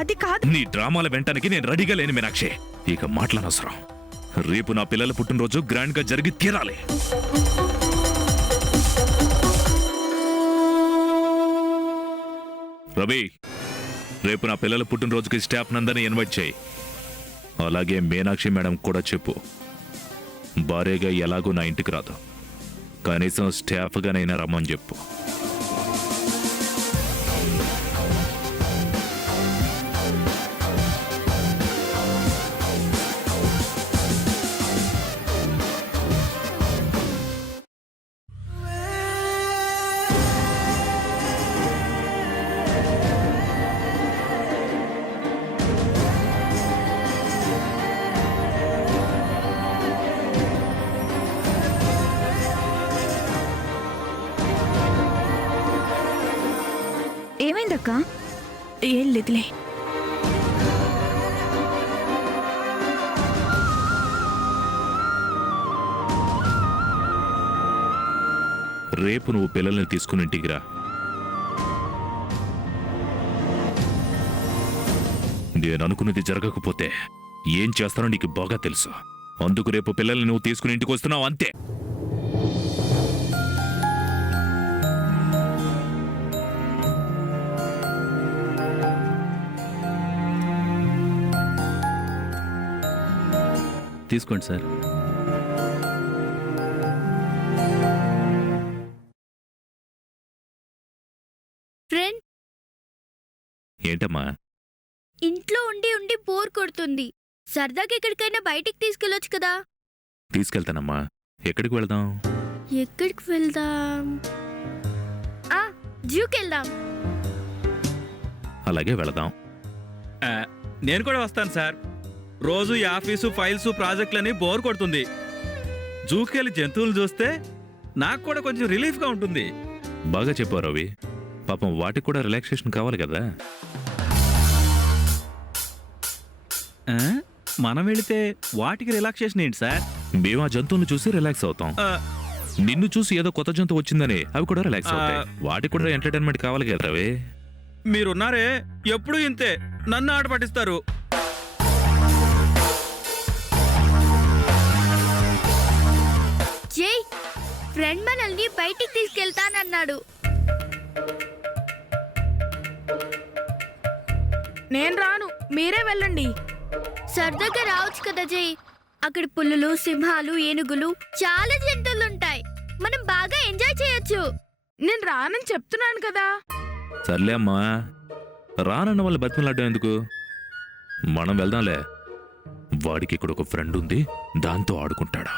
అది కాదు. నీ డ్రామాల వెంటానికి నేను రెడీగా లేని మీనాక్షి. ఇక మాట్లాడనవసరం. రేపు నా పిల్లల పుట్టినరోజు గ్రాండ్ గా జరిగి తీరాలి. రవి, రేపు నా పిల్లల పుట్టినరోజుకి స్టాఫ్ నందని ఇన్వైట్ చేయి. అలాగే మీనాక్షి మేడం కూడా చెప్పు, భార్యగా ఎలాగూ నా ఇంటికి రాదు, కనీసం స్టాఫ్గానైనా రమ్మని చెప్పు. ఏమైందక్క? ఏం లేదులే. రేపు నువ్వు పిల్లల్ని తీసుకుని ఇంటికి రా. నేను అనుకున్నది జరగకపోతే ఏం చేస్తానో నీకు బాగా తెలుసు. అందుకు రేపు పిల్లల్ని నువ్వు తీసుకుని ఇంటికి వస్తున్నావు, అంతే. తీసుకోండి సార్. ఫ్రెండ్, ఏంటమ్మా? ఇంట్లో ఉండి ఉండి బోర్ కొడుతుంది. సరదాగా ఎక్కడికైనా బయటికి తీసుకెళ్ళొచ్చు కదా. తీసుకెళ్తానమ్మా. ఎక్కడికి వెళదాం? ఎక్కడికి వెళ్దాం? జూకి వెళ్దాం. అలాగే వెళదాం. నేను కూడా వస్తాను సార్. రోజు ఈ ఆఫీసు, ఫైల్స్, ప్రాజెక్టులని బోర్ కొడుతుంది. జూకెళ్ళి జంతువులు చూస్తే నాకు కూడా కొంచెం రిలీఫ్గా ఉంటుంది. బాగా చెప్పావు రవి. పాపం వాటికి కూడా రిలాక్సేషన్ కావాలి కదా. మనం వెళితే వాటికి రిలాక్సేషన్ ఏంటి సార్? మేము ఆ జంతువులను చూసి రిలాక్స్ అవుతాం. నిన్ను చూసి ఏదో కొత్త జంతువు వచ్చిందని అవి కూడా రిలాక్స్ అవుతాయి. వాటికి కూడా ఎంటర్టైన్మెంట్ కావాలి కదా రవి. మీరున్నారే, ఎప్పుడూ ఇంతే, నన్ను ఆట పట్టిస్తారు. జై, ఫ్రెండ్ మనల్ని బయటికి తీసుకెళ్తానన్నాడు. నేను రాను, మీరే వెళ్ళండి. సరదాగా రావచ్చు కదా జై. అక్కడ పులులు, సింహాలు, ఏనుగులు, చాలా జంతువులుంటాయి. మనం బాగా ఎంజాయ్ చేయొచ్చు. నేను రానని చెప్తున్నాను కదా. సర్లే అమ్మా, రానన్న వాళ్ళు బతిమలాడడం ఎందుకు? మనం వెళ్దాంలే. వాడికి ఇక్కడ ఒక ఫ్రెండ్ ఉంది, దాంతో ఆడుకుంటాడు.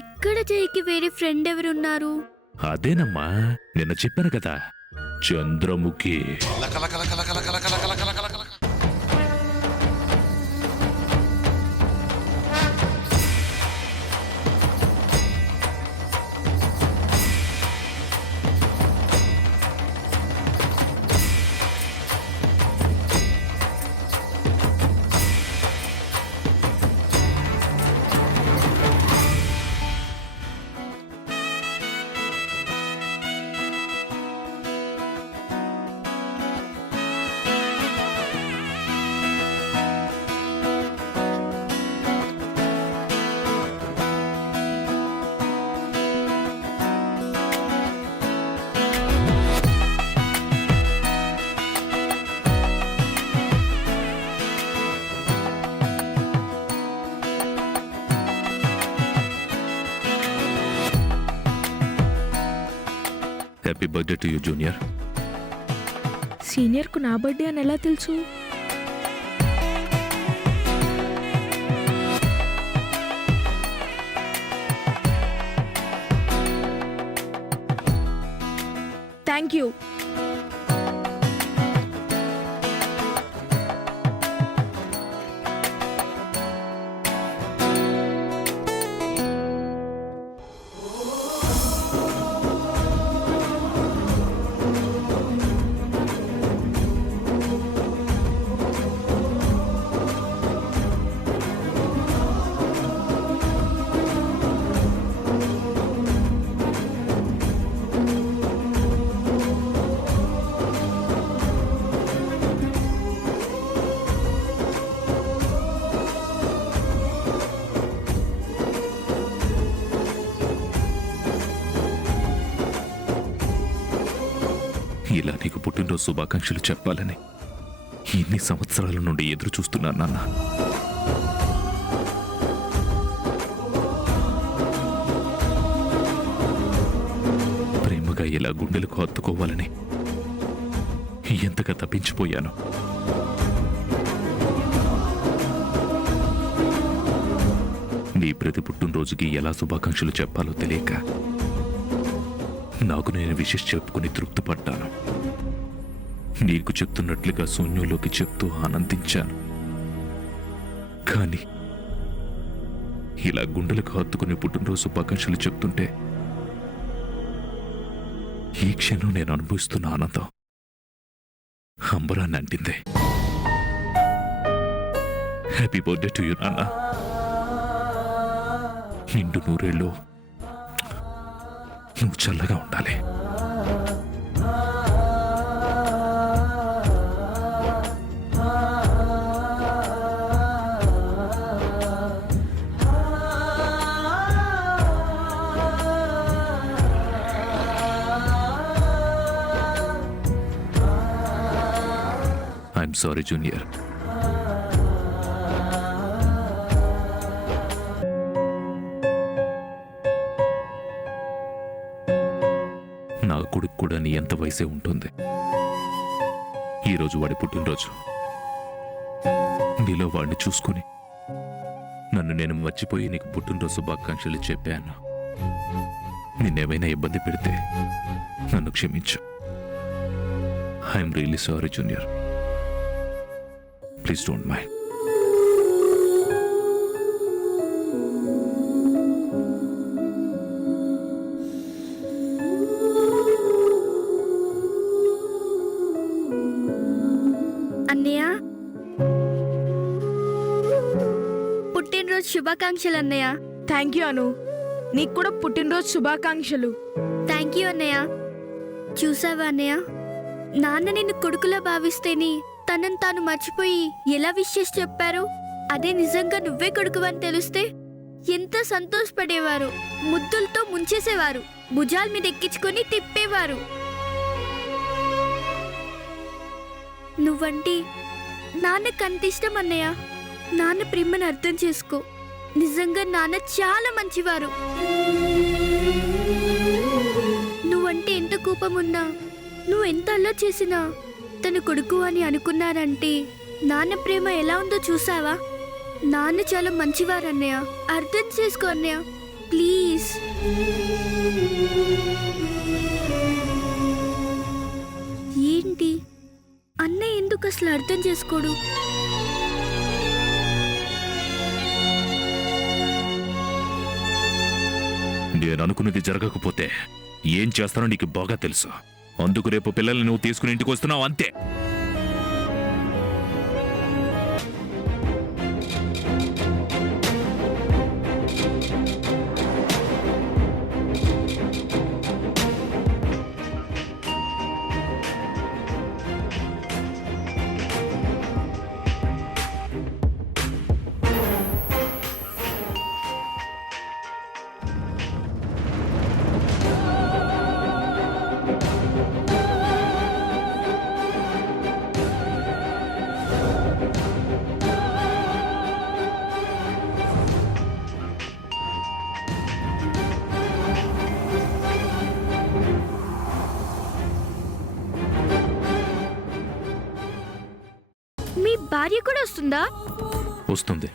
ఇక్కడ జైకి వేరే ఫ్రెండ్ ఎవరున్నారు? అదేనమ్మా, నిన్న చెప్పాను కదా, Chandramukhi. Happy birthday to you junior. సీనియర్కు నా బర్త్డే అని ఎలా తెలుసు? Thank you. ఇలా నీకు పుట్టినరోజు శుభాకాంక్షలు చెప్పాలని ఇన్ని సంవత్సరాల నుండి ఎదురు చూస్తున్నాను నాన్న. ప్రేమగా ఇలా గుండెలకు హత్తుకోవాలని ఎంతగా తప్పించిపోయాను. నీ ప్రతి పుట్టినరోజుకి ఎలా శుభాకాంక్షలు చెప్పాలో తెలియక నాకు నేను విషెస్ చెప్పుకుని తృప్తి పడ్డాను. నీకు చెప్తున్నట్లుగా శూన్యంలోకి చెప్తూ ఆనందించాను. కానీ ఇలా గుండెలకు హత్తుకుని పుట్టినరోజు శుభాకాంక్షలు చెప్తుంటే ఈ క్షణం నేను అనుభవిస్తున్న ఆనందం అంబరాన్ని అంటిందే. హ్యాపీ బర్త్డే టు యూ నాన్న. నిండు నూరేళ్ళు నువ్వు చల్లగా ఉండాలి. I'm sorry junior. నా కొడుకు కూడా నీ ఎంత వయసే ఉంటుంది. ఈరోజు వాడి పుట్టినరోజు. నీలో వాడిని చూసుకుని నన్ను నేను మర్చిపోయి నీకు పుట్టినరోజు శుభాకాంక్షలు చెప్పాను. నిన్నేమైనా ఇబ్బంది పెడితే నన్ను క్షమించు. I'm really sorry junior. Please don't mind. అన్నయ్య, పుట్టినరోజు శుభాకాంక్షలు అన్నయ్య. థ్యాంక్ యూ అను. నీకు కూడా పుట్టినరోజు శుభాకాంక్షలు. థ్యాంక్ యూ అన్నయ్య. చూసావా అన్నయ్య, నాన్న నిన్ను కొడుకులా భావిస్తేని తనని తాను మర్చిపోయి ఎలా విషెస్ చెప్పారు. అదే నిజంగా నువ్వే కొడుకువని తెలిస్తే ఎంత సంతోషపడేవారు. ముద్దులతో ముంచేసేవారు, భుజాల మీద ఎక్కించుకొని తిప్పేవారు. నువ్వంటే నాన్నకు అంత ఇష్టం అన్నయ్య. నాన్న ప్రేమను అర్థం చేసుకో. నిజంగా నాన్న చాలా మంచివారు. నువ్వంటే ఎంత కోపం ఉన్నా, నువ్వు ఎంత అల్లరి చేసినా తన కొడుకు అని అనుకున్నారంటే నాన్న ప్రేమ ఎలా ఉందో చూసావా. నాన్న చాలా మంచివారు అన్నయ్య. అర్థం చేసుకో అన్నయ్య, ప్లీజ్. ఏంటి అన్నయ్య ఎందుకు అసలు అర్థం చేసుకోడు? నేను అనుకున్నది జరగకపోతే ఏం చేస్తానో నీకు బాగా తెలుసు. అందుకు రేపు పిల్లల్ని నువ్వు తీసుకుని ఇంటికి వస్తున్నావు, అంతే. మీ భార్య కూడా వస్తుందా? వస్తుంది.